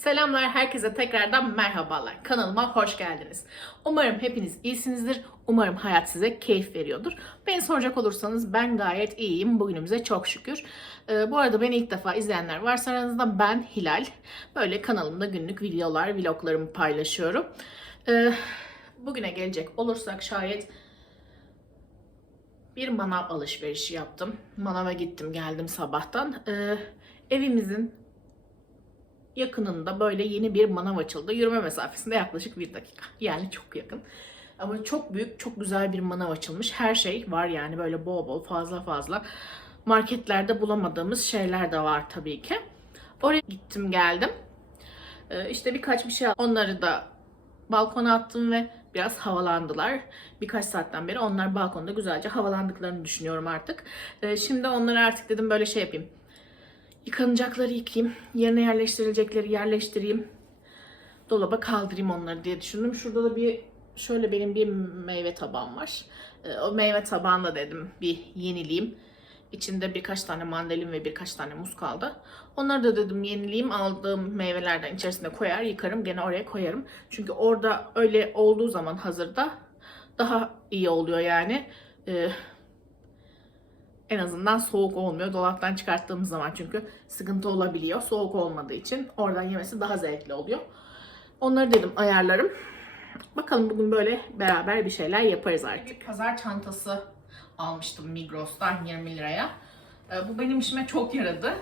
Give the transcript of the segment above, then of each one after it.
Selamlar herkese tekrardan merhabalar. Kanalıma hoş geldiniz. Umarım hepiniz iyisinizdir. Umarım hayat size keyif veriyordur. Beni soracak olursanız ben gayet iyiyim. Bugünümüze çok şükür. Ee, bu arada beni ilk defa izleyenler varsa aranızda ben Hilal. Böyle kanalımda günlük videolar, vloglarımı paylaşıyorum. Ee, bugüne gelecek olursak şayet bir manav alışverişi yaptım. Manava gittim geldim sabahtan. Ee, evimizin yakınında böyle yeni bir manav açıldı. Yürüme mesafesinde yaklaşık bir dakika. Yani çok yakın. Ama çok büyük, çok güzel bir manav açılmış. Her şey var yani böyle bol bol fazla fazla. Marketlerde bulamadığımız şeyler de var tabii ki. Oraya gittim geldim. Ee, işte birkaç bir şey onları da balkona attım ve biraz havalandılar. Birkaç saatten beri onlar balkonda güzelce havalandıklarını düşünüyorum artık. Ee, şimdi onları artık dedim böyle şey yapayım. Yıkanacakları yıkayayım. Yerine yerleştirilecekleri yerleştireyim. Dolaba kaldırayım onları diye düşündüm. Şurada da bir şöyle benim bir meyve tabağım var. Ee, O meyve tabağında dedim bir yenileyim. İçinde birkaç tane mandalin ve birkaç tane muz kaldı. Onları da dedim yenileyim. Aldığım meyvelerden içerisine koyar, yıkarım. Gene oraya koyarım. Çünkü orada öyle olduğu zaman hazırda daha iyi oluyor yani. Ee, en azından soğuk olmuyor. Dolaptan çıkarttığımız zaman çünkü sıkıntı olabiliyor. Soğuk olmadığı için oradan yemesi daha zevkli oluyor. Onları dedim ayarlarım. Bakalım bugün böyle beraber bir şeyler yaparız artık. Bir pazar çantası almıştım Migros'tan 20 liraya. Ee, Bu benim işime çok yaradı.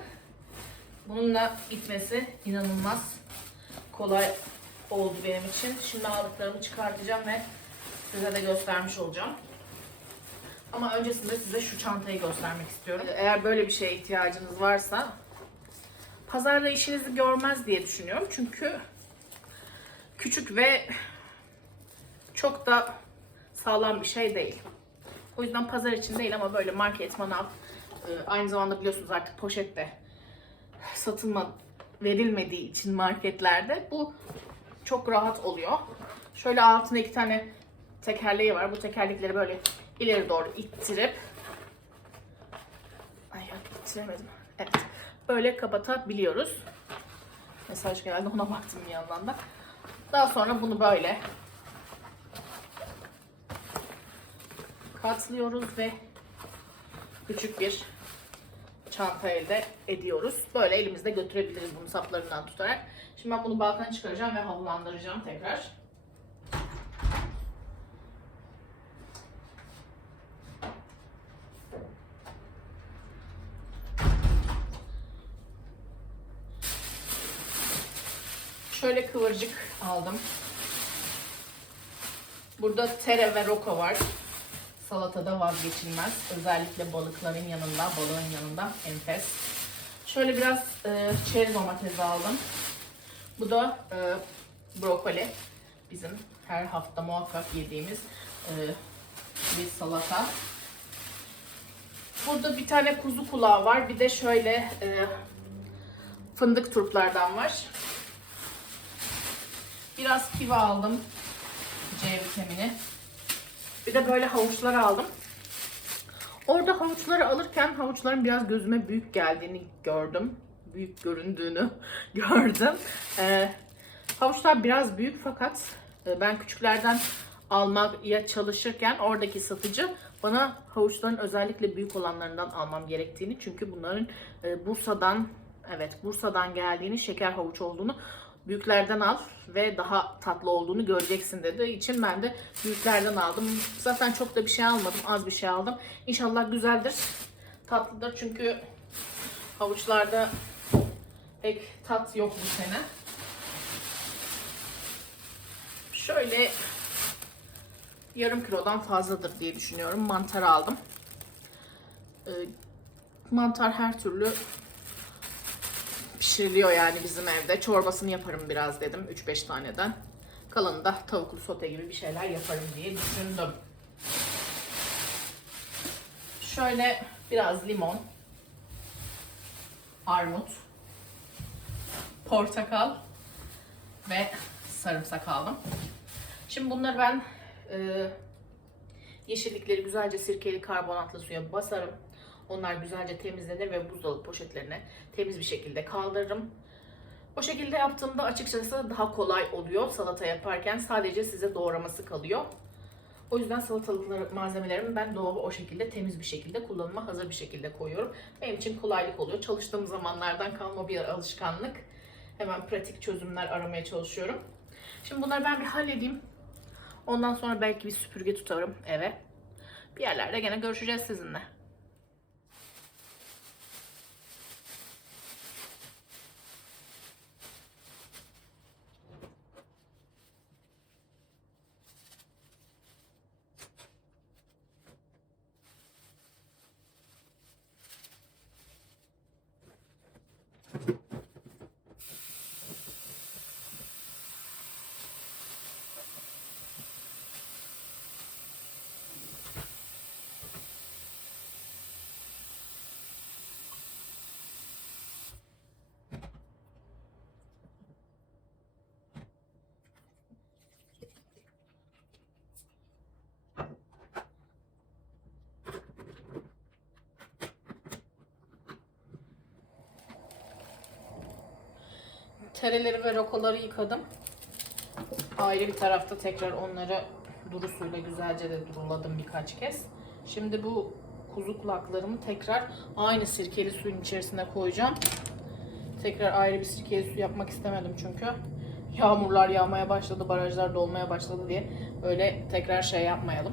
Bununla gitmesi inanılmaz kolay oldu benim için. Şimdi aldıklarımı çıkartacağım ve size de göstermiş olacağım. Ama öncesinde size şu çantayı göstermek istiyorum. Eğer böyle bir şeye ihtiyacınız varsa pazarda işinizi görmez diye düşünüyorum. Çünkü küçük ve çok da sağlam bir şey değil. O yüzden pazar için değil ama böyle market, manav, e, aynı zamanda biliyorsunuz artık poşette satılma verilmediği için marketlerde bu çok rahat oluyor. Şöyle altına iki tane tekerleği var. Bu tekerlekleri böyle ileri doğru ittirip Ay yok ittiremedim. Evet. Böyle kapatabiliyoruz. Mesaj geldi ona baktım bir yandan da. Daha sonra bunu böyle katlıyoruz ve küçük bir çanta elde ediyoruz. Böyle elimizde götürebiliriz bunu saplarından tutarak. Şimdi ben bunu balkona çıkaracağım ve havalandıracağım tekrar. Şöyle kıvırcık aldım. Burada tere ve roko var. Salatada vazgeçilmez. Özellikle balıkların yanında, balığın yanında enfes. Şöyle biraz e, çeri domates aldım. Bu da e, brokoli. Bizim her hafta muhakkak yediğimiz e, bir salata. Burada bir tane kuzu kulağı var. Bir de şöyle e, fındık turplardan var. Biraz kivi aldım. C vitamini. Bir de böyle havuçlar aldım. Orada havuçları alırken havuçların biraz gözüme büyük geldiğini gördüm. Büyük göründüğünü gördüm. Ee, havuçlar biraz büyük fakat e, ben küçüklerden almaya çalışırken oradaki satıcı bana havuçların özellikle büyük olanlarından almam gerektiğini çünkü bunların e, Bursa'dan evet Bursa'dan geldiğini şeker havuç olduğunu büyüklerden al ve daha tatlı olduğunu göreceksin dediği için ben de büyüklerden aldım. Zaten çok da bir şey almadım. Az bir şey aldım. İnşallah güzeldir. Tatlıdır çünkü havuçlarda pek tat yok bu sene. Şöyle yarım kilodan fazladır diye düşünüyorum. Mantar aldım. Ee, mantar her türlü pişiriliyor yani bizim evde. Çorbasını yaparım biraz dedim 3-5 taneden. Kalanı da tavuklu sote gibi bir şeyler yaparım diye düşündüm. Şöyle biraz limon, armut, portakal ve sarımsak aldım. Şimdi bunları ben e, yeşillikleri güzelce sirkeli karbonatlı suya basarım. Onlar güzelce temizlenir ve buzdolabı poşetlerine temiz bir şekilde kaldırırım. O şekilde yaptığımda açıkçası daha kolay oluyor salata yaparken. Sadece size doğraması kalıyor. O yüzden salatalık malzemelerimi ben dolaba o şekilde temiz bir şekilde kullanıma hazır bir şekilde koyuyorum. Benim için kolaylık oluyor. Çalıştığım zamanlardan kalma bir alışkanlık. Hemen pratik çözümler aramaya çalışıyorum. Şimdi bunları ben bir halledeyim. Ondan sonra belki bir süpürge tutarım eve. Bir yerlerde gene görüşeceğiz sizinle. Tereleri ve rokoları yıkadım. Ayrı bir tarafta tekrar onları duru suyla güzelce de duruladım birkaç kez. Şimdi bu kuzu kulaklarımı tekrar aynı sirkeli suyun içerisine koyacağım. Tekrar ayrı bir sirkeli su yapmak istemedim çünkü. Yağmurlar yağmaya başladı, barajlar dolmaya başladı diye öyle tekrar şey yapmayalım.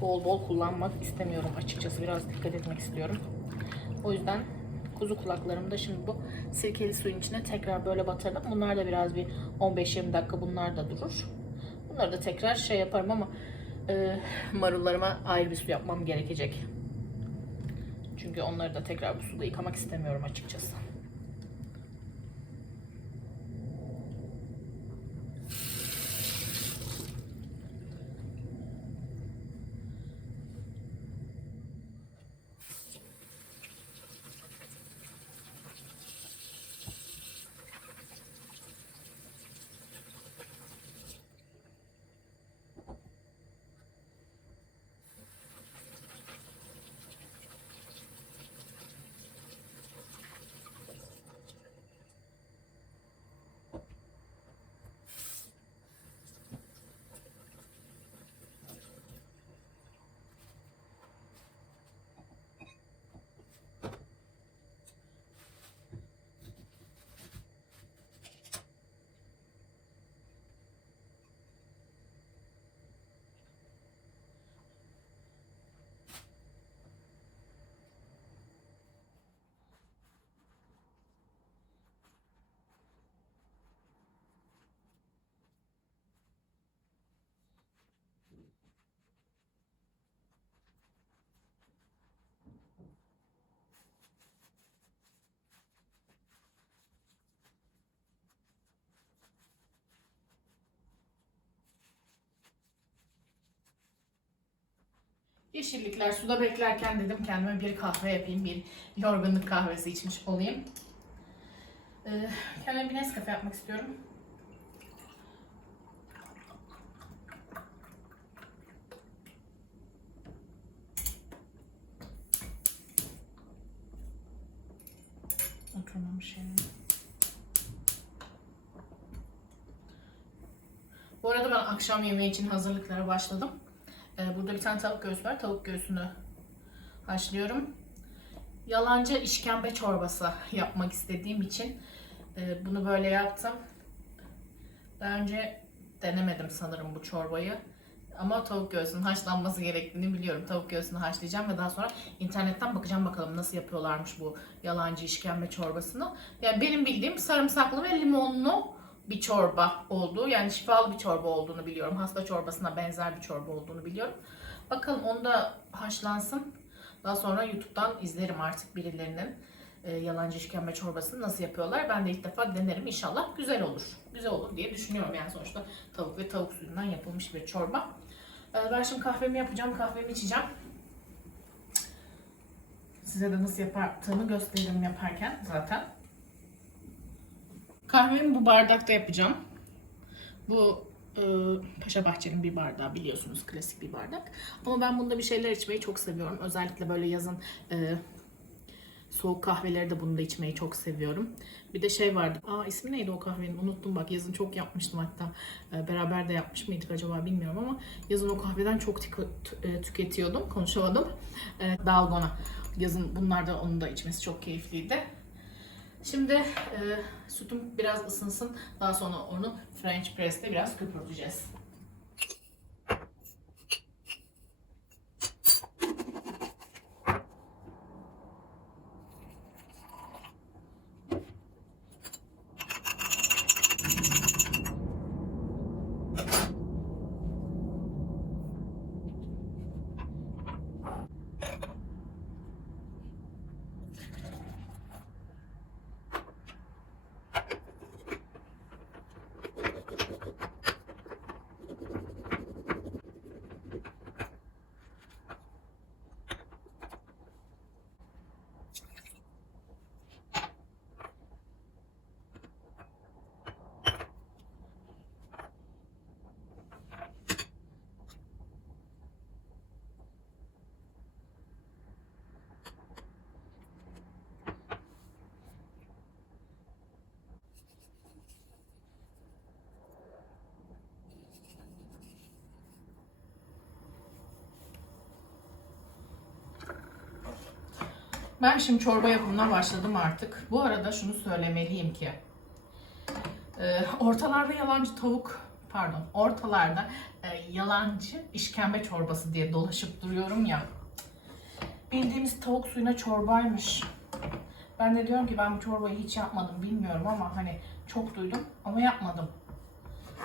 Bol bol kullanmak istemiyorum açıkçası. Biraz dikkat etmek istiyorum. O yüzden kuzu kulaklarımı da şimdi bu sirkeli suyun içine tekrar böyle batırdım. Bunlar da biraz bir 15-20 dakika bunlar da durur. Bunları da tekrar şey yaparım ama e, marullarıma ayrı bir su yapmam gerekecek. Çünkü onları da tekrar bu suda yıkamak istemiyorum açıkçası. Yeşillikler suda beklerken dedim kendime bir kahve yapayım. Bir yorgunluk kahvesi içmiş olayım. Ee, kendime bir Nescafe yapmak istiyorum. Oturmamış yani. Bu arada ben akşam yemeği için hazırlıklara başladım. Ee, Burada bir tane tavuk göğsü var. Tavuk göğsünü haşlıyorum. Yalancı işkembe çorbası yapmak istediğim için e, bunu böyle yaptım. Daha önce denemedim sanırım bu çorbayı. Ama tavuk göğsünün haşlanması gerektiğini biliyorum. Tavuk göğsünü haşlayacağım ve daha sonra internetten bakacağım bakalım nasıl yapıyorlarmış bu yalancı işkembe çorbasını. Yani benim bildiğim sarımsaklı ve limonlu bir çorba olduğu yani şifalı bir çorba olduğunu biliyorum. Hasta çorbasına benzer bir çorba olduğunu biliyorum. Bakalım onu da haşlansın. Daha sonra YouTube'dan izlerim artık birilerinin e, yalancı işkembe çorbasını nasıl yapıyorlar. Ben de ilk defa denerim. İnşallah güzel olur. Güzel olur diye düşünüyorum yani sonuçta tavuk ve tavuk suyundan yapılmış bir çorba. E, ben şimdi kahvemi yapacağım. Kahvemi içeceğim. Size de nasıl yaptığımı gösteririm yaparken zaten. Kahvemi bu bardakta yapacağım. Bu e, Paşa Bahçe'nin bir bardağı biliyorsunuz klasik bir bardak. Ama ben bunda bir şeyler içmeyi çok seviyorum. Özellikle böyle yazın e, Soğuk kahveleri de bunu da içmeyi çok seviyorum. Bir de şey vardı. Aa ismi neydi o kahvenin? Unuttum bak. Yazın çok yapmıştım hatta. Ee, beraber de yapmış mıydık acaba bilmiyorum ama yazın o kahveden çok e, tüketiyordum. Konuşamadım. Ee, Dalgona. Yazın bunlar da onu da içmesi çok keyifliydi. Şimdi e, sütüm biraz ısınsın. Daha sonra onu French press'te biraz köpürteceğiz. Ben şimdi çorba yapımına başladım artık. Bu arada şunu söylemeliyim ki e, ortalarda yalancı tavuk pardon ortalarda e, yalancı işkembe çorbası diye dolaşıp duruyorum ya. Bildiğimiz tavuk suyuna çorbaymış. Ben de diyorum ki ben bu çorbayı hiç yapmadım bilmiyorum ama hani çok duydum ama yapmadım.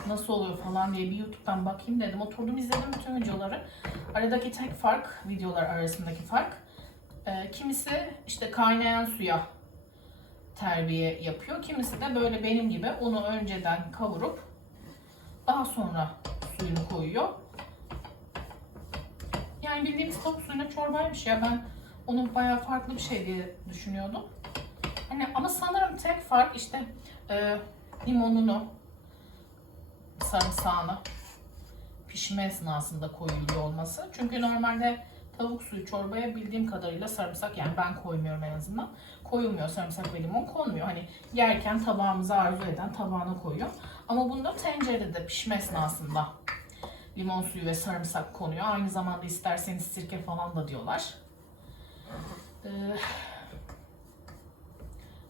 Nasıl oluyor falan diye bir YouTube'dan bakayım dedim. Oturdum izledim bütün videoları. Aradaki tek fark, videolar arasındaki fark ee, kimisi işte kaynayan suya terbiye yapıyor. Kimisi de böyle benim gibi onu önceden kavurup daha sonra suyunu koyuyor. Yani bildiğimiz tavuk suyuna çorbaymış ya ben onu bayağı farklı bir şey diye düşünüyordum. Hani ama sanırım tek fark işte e, limonunu, sarımsağını pişme esnasında koyuluyor olması. Çünkü normalde tavuk suyu çorbaya bildiğim kadarıyla sarımsak yani ben koymuyorum en azından. Koyulmuyor sarımsak ve limon konmuyor. Hani yerken tabağımıza arzu eden tabağına koyuyor. Ama bunda tencerede pişme esnasında limon suyu ve sarımsak konuyor. Aynı zamanda isterseniz sirke falan da diyorlar. Ee,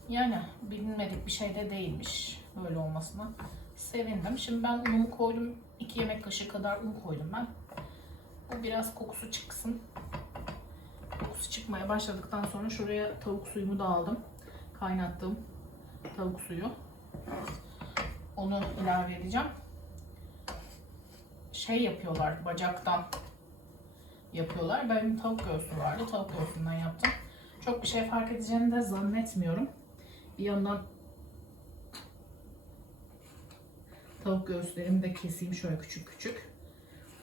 yani bilinmedik bir şey de değilmiş böyle olmasına. Sevindim. Şimdi ben unumu koydum. 2 yemek kaşığı kadar un koydum ben. Biraz kokusu çıksın. Kokusu çıkmaya başladıktan sonra şuraya tavuk suyumu da aldım. Kaynattım tavuk suyu. Onu ilave edeceğim. Şey yapıyorlar bacaktan yapıyorlar. Benim tavuk göğsü vardı. Tavuk göğsünden yaptım. Çok bir şey fark edeceğini de zannetmiyorum. Bir yandan tavuk göğüslerimi de keseyim şöyle küçük küçük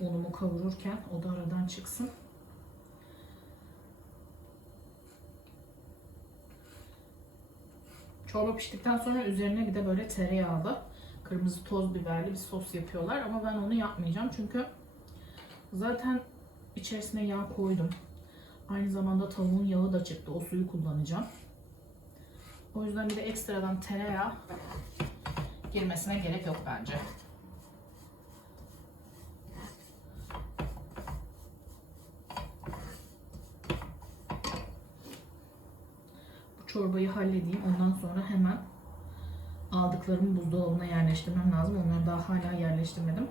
unumu kavururken o da aradan çıksın. Çorba piştikten sonra üzerine bir de böyle tereyağlı, kırmızı toz biberli bir sos yapıyorlar ama ben onu yapmayacağım çünkü zaten içerisine yağ koydum. Aynı zamanda tavuğun yağı da çıktı. O suyu kullanacağım. O yüzden bir de ekstradan tereyağı girmesine gerek yok bence. Çorbayı halledeyim. Ondan sonra hemen aldıklarımı buzdolabına yerleştirmem lazım. Onları daha hala yerleştirmedim.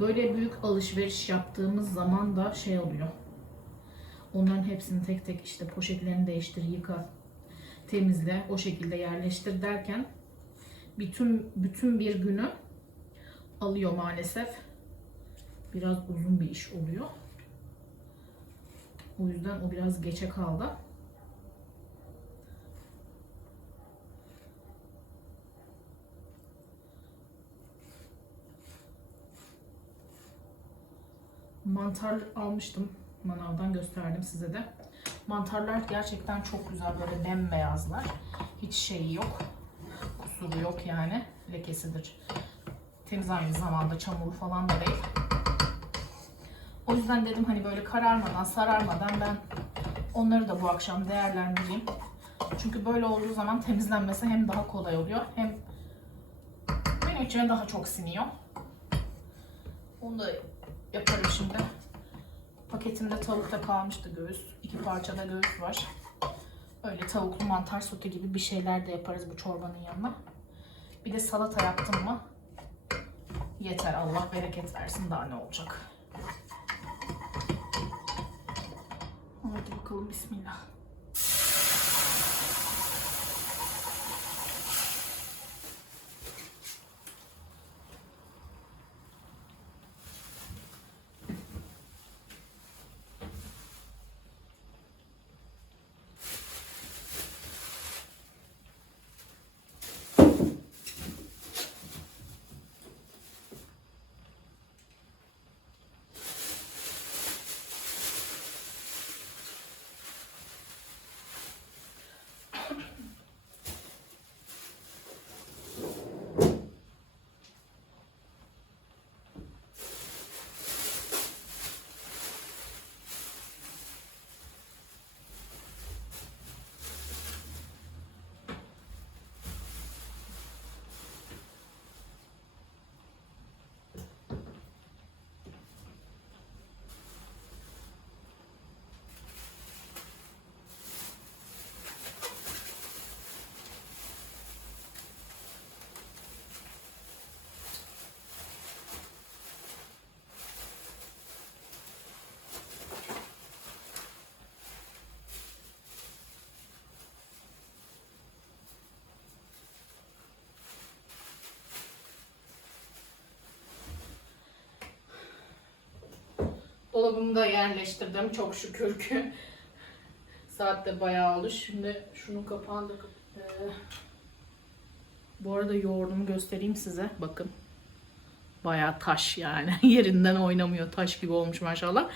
Böyle büyük alışveriş yaptığımız zaman da şey oluyor. Onların hepsini tek tek işte poşetlerini değiştir, yıka, temizle, o şekilde yerleştir derken bütün bütün bir günü alıyor maalesef. Biraz uzun bir iş oluyor. O yüzden o biraz geçe kaldı. Mantar almıştım. Manavdan gösterdim size de. Mantarlar gerçekten çok güzel böyle bembeyazlar. Hiç şeyi yok. Kusuru yok yani. Lekesidir. Temiz aynı zamanda çamuru falan da değil. O yüzden dedim hani böyle kararmadan, sararmadan ben onları da bu akşam değerlendireyim. Çünkü böyle olduğu zaman temizlenmesi hem daha kolay oluyor hem benim içime daha çok siniyor. Onu da yaparım şimdi. Paketimde tavuk da kalmıştı göğüs. İki parçada göğüs var. Öyle tavuklu mantar sote gibi bir şeyler de yaparız bu çorbanın yanına. Bir de salata yaptım mı yeter Allah bereket versin daha ne olacak. Hadi bakalım bismillah. Dolabımı da yerleştirdim çok şükür ki. Saat de bayağı oldu. Şimdi şunun kapağını da kap- Ee, bu arada yoğurdumu göstereyim size. Bakın. Bayağı taş yani. Yerinden oynamıyor. Taş gibi olmuş maşallah.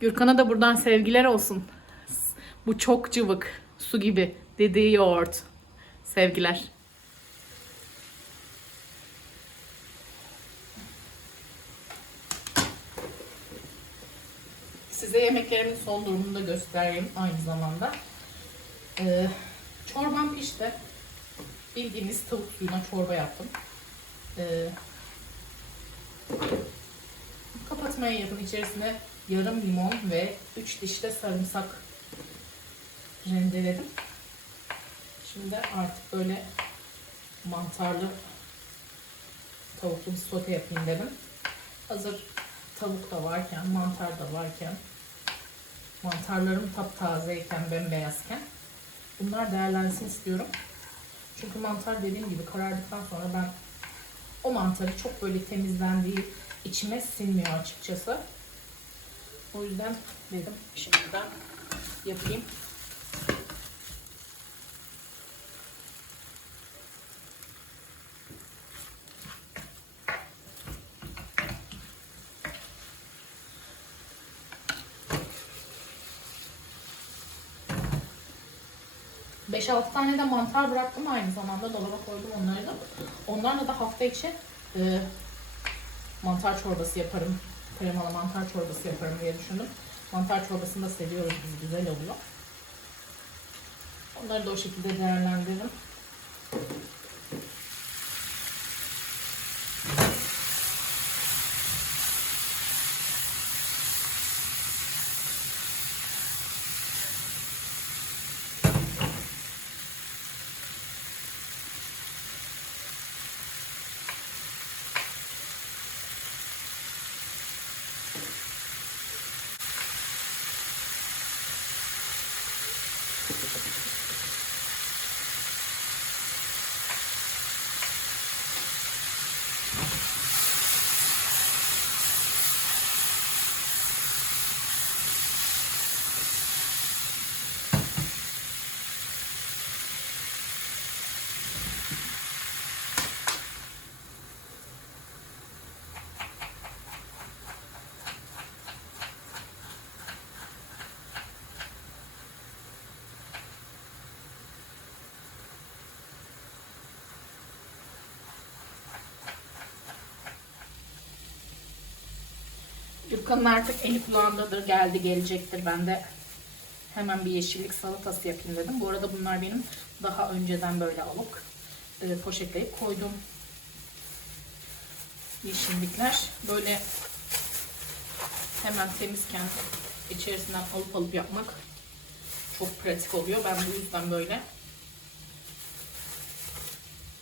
Gürkan'a da buradan sevgiler olsun. Bu çok cıvık. Su gibi. Dediği yoğurt. Sevgiler. Size yemeklerimin son durumunu da göstereyim aynı zamanda. Ee, çorbam pişti. Bildiğiniz tavuk suyuna çorba yaptım. Ee, kapatmaya yakın içerisine yarım limon ve 3 diş de sarımsak rendeledim. Şimdi artık böyle mantarlı tavuklu bir sote yapayım dedim. Hazır tavuk da varken, mantar da varken, mantarlarım taptazeyken, bembeyazken bunlar değerlensin istiyorum. Çünkü mantar dediğim gibi karardıktan sonra ben o mantarı çok böyle temizlendiği içime sinmiyor açıkçası. O yüzden dedim şimdiden yapayım. Beş altı tane de mantar bıraktım aynı zamanda dolaba koydum onları da. Onlarla da hafta içi e, mantar çorbası yaparım. Kremalı mantar çorbası yaparım diye düşündüm. Mantar çorbasını da seviyoruz biz güzel oluyor. Onları da o şekilde değerlendiririm. Gürkan'ın artık eli kulağındadır. Geldi gelecektir. Ben de Hemen bir yeşillik salatası yapayım dedim. Bu arada bunlar benim daha önceden böyle alıp e, poşetleyip koydum yeşillikler. Böyle hemen temizken içerisinden alıp alıp yapmak çok pratik oluyor. Ben bu yüzden böyle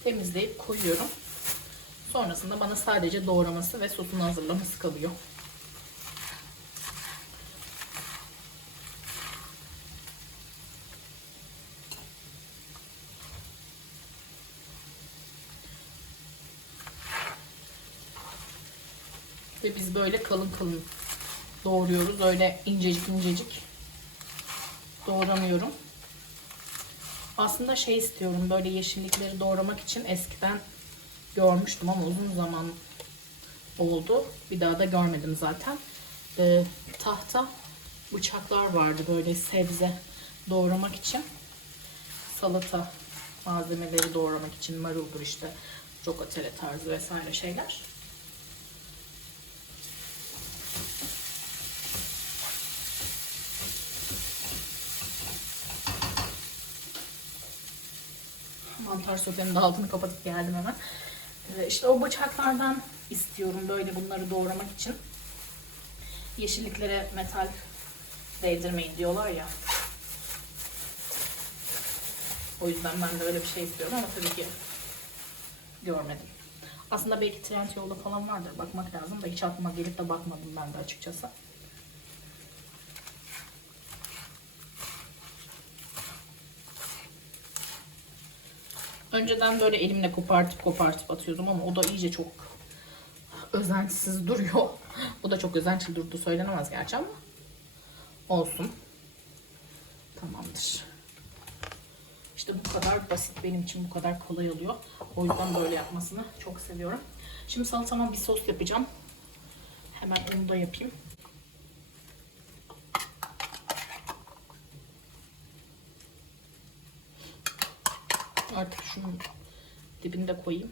temizleyip koyuyorum. Sonrasında bana sadece doğraması ve sosunu hazırlaması kalıyor. Ve böyle kalın kalın doğruyoruz. Öyle incecik incecik doğramıyorum. Aslında şey istiyorum böyle yeşillikleri doğramak için eskiden görmüştüm ama uzun zaman oldu. Bir daha da görmedim zaten. Ee, tahta bıçaklar vardı böyle sebze doğramak için. Salata malzemeleri doğramak için maruldur işte rokatere tarzı vesaire şeyler. Mantar sotenin altını kapatıp geldim hemen. Ee, işte o bıçaklardan istiyorum böyle bunları doğramak için. Yeşilliklere metal değdirmeyin diyorlar ya. O yüzden ben de öyle bir şey istiyorum ama tabii ki görmedim. Aslında belki trend yolda falan vardır. Bakmak lazım da hiç aklıma gelip de bakmadım ben de açıkçası. Önceden böyle elimle kopartıp kopartıp atıyordum ama o da iyice çok özensiz duruyor. Bu da çok özençli durdu söylenemez gerçi ama olsun. Tamamdır. İşte bu kadar basit benim için bu kadar kolay oluyor. O yüzden böyle yapmasını çok seviyorum. Şimdi salatama bir sos yapacağım. Hemen onu da yapayım. Artık şunun dibini de koyayım.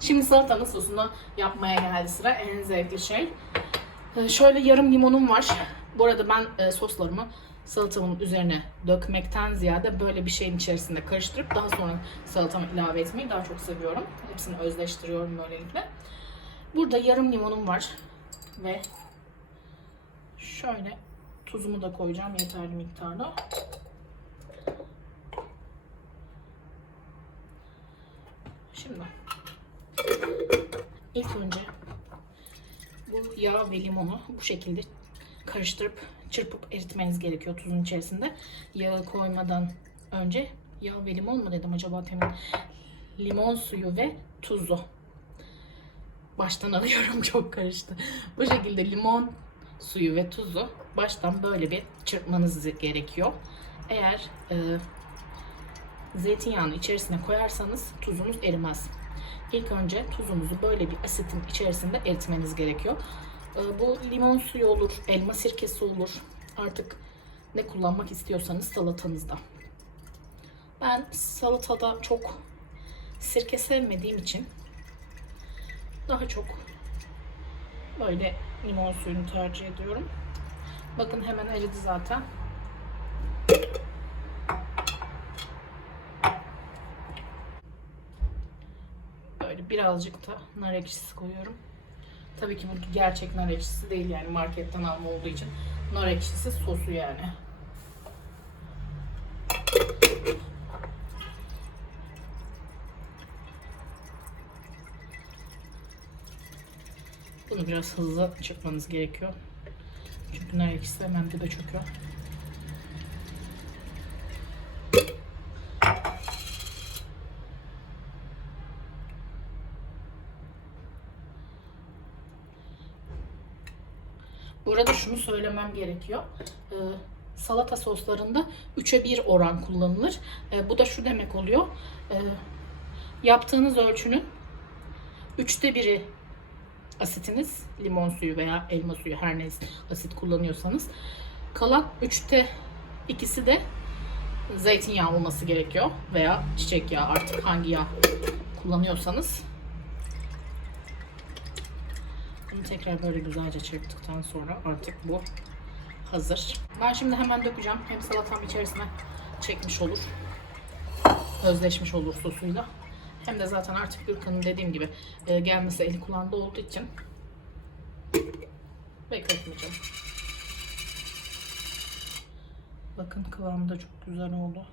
Şimdi salatanın sosunu yapmaya geldi sıra. En zevkli şey. Ee, Şöyle yarım limonum var. Bu arada ben e, soslarımı salatamın üzerine dökmekten ziyade böyle bir şeyin içerisinde karıştırıp daha sonra salatama ilave etmeyi daha çok seviyorum. Hepsini özleştiriyorum böylelikle. Burada yarım limonum var ve şöyle tuzumu da koyacağım yeterli miktarda. Şimdi ilk önce bu yağ ve limonu bu şekilde karıştırıp çırpıp eritmeniz gerekiyor tuzun içerisinde. Yağı koymadan önce yağ ve limon mu dedim acaba temin? Limon suyu ve tuzu. Baştan alıyorum çok karıştı. Bu şekilde limon suyu ve tuzu baştan böyle bir çırpmanız gerekiyor. Eğer e, zeytinyağını içerisine koyarsanız tuzunuz erimez. İlk önce tuzumuzu böyle bir asitin içerisinde eritmeniz gerekiyor. E, bu limon suyu olur, elma sirkesi olur. Artık ne kullanmak istiyorsanız salatanızda. Ben salatada çok sirke sevmediğim için daha çok böyle limon suyunu tercih ediyorum. Bakın hemen eridi zaten. Böyle birazcık da nar ekşisi koyuyorum. Tabii ki bu gerçek nar ekşisi değil yani marketten alma olduğu için. Nar ekşisi sosu yani. Bunu biraz hızlı çırpmanız gerekiyor. Çünkü nar ekşisi hemen dibe çöküyor. Bu arada şunu söylemem gerekiyor. Ee, salata soslarında 3'e 1 oran kullanılır. Ee, bu da şu demek oluyor. Ee, yaptığınız ölçünün 3'te 1'i asitiniz, limon suyu veya elma suyu her neyse asit kullanıyorsanız. Kalan 3'te ikisi de zeytinyağı olması gerekiyor veya çiçek yağı artık hangi yağ kullanıyorsanız. Bunu tekrar böyle güzelce çırptıktan sonra artık bu hazır. Ben şimdi hemen dökeceğim. Hem salatam içerisine çekmiş olur. Özleşmiş olur sosuyla. Hem de zaten artık Gürkan'ın dediğim gibi e, gelmesi eli kulağında olduğu için bekletmeyeceğim. Bakın kıvamı da çok güzel oldu.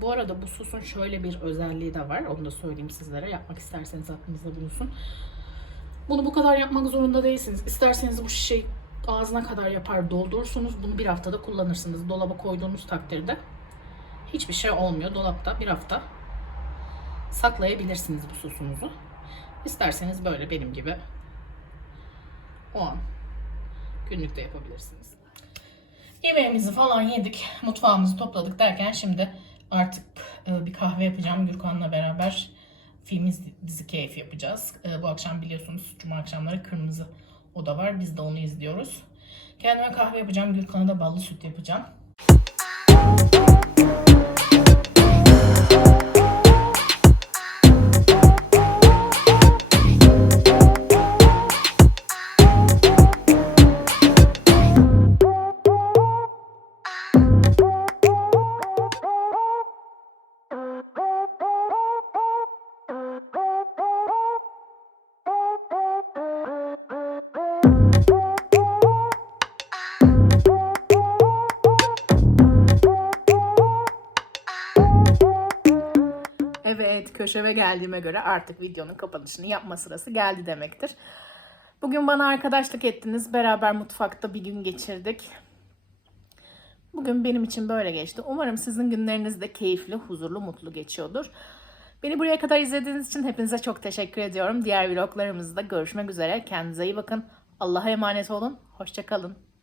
Bu arada bu sosun şöyle bir özelliği de var. Onu da söyleyeyim sizlere. Yapmak isterseniz aklınızda bulunsun. Bunu bu kadar yapmak zorunda değilsiniz. İsterseniz bu şişeyi ağzına kadar yapar doldurursunuz. Bunu bir haftada kullanırsınız. Dolaba koyduğunuz takdirde hiçbir şey olmuyor. Dolapta bir hafta saklayabilirsiniz bu sosunuzu. İsterseniz böyle benim gibi o an günlük de yapabilirsiniz. Yemeğimizi falan yedik, mutfağımızı topladık derken şimdi artık e, bir kahve yapacağım Gürkan'la beraber film dizi keyfi yapacağız. E, Bu akşam biliyorsunuz cuma akşamları Kırmızı Oda var. Biz de onu izliyoruz. Kendime kahve yapacağım. Gürkan'a da ballı süt yapacağım. Köşeme geldiğime göre artık videonun kapanışını yapma sırası geldi demektir. Bugün bana arkadaşlık ettiniz. Beraber mutfakta bir gün geçirdik. Bugün benim için böyle geçti. Umarım sizin günleriniz de keyifli, huzurlu, mutlu geçiyordur. Beni buraya kadar izlediğiniz için hepinize çok teşekkür ediyorum. Diğer vloglarımızda görüşmek üzere. Kendinize iyi bakın. Allah'a emanet olun. Hoşçakalın.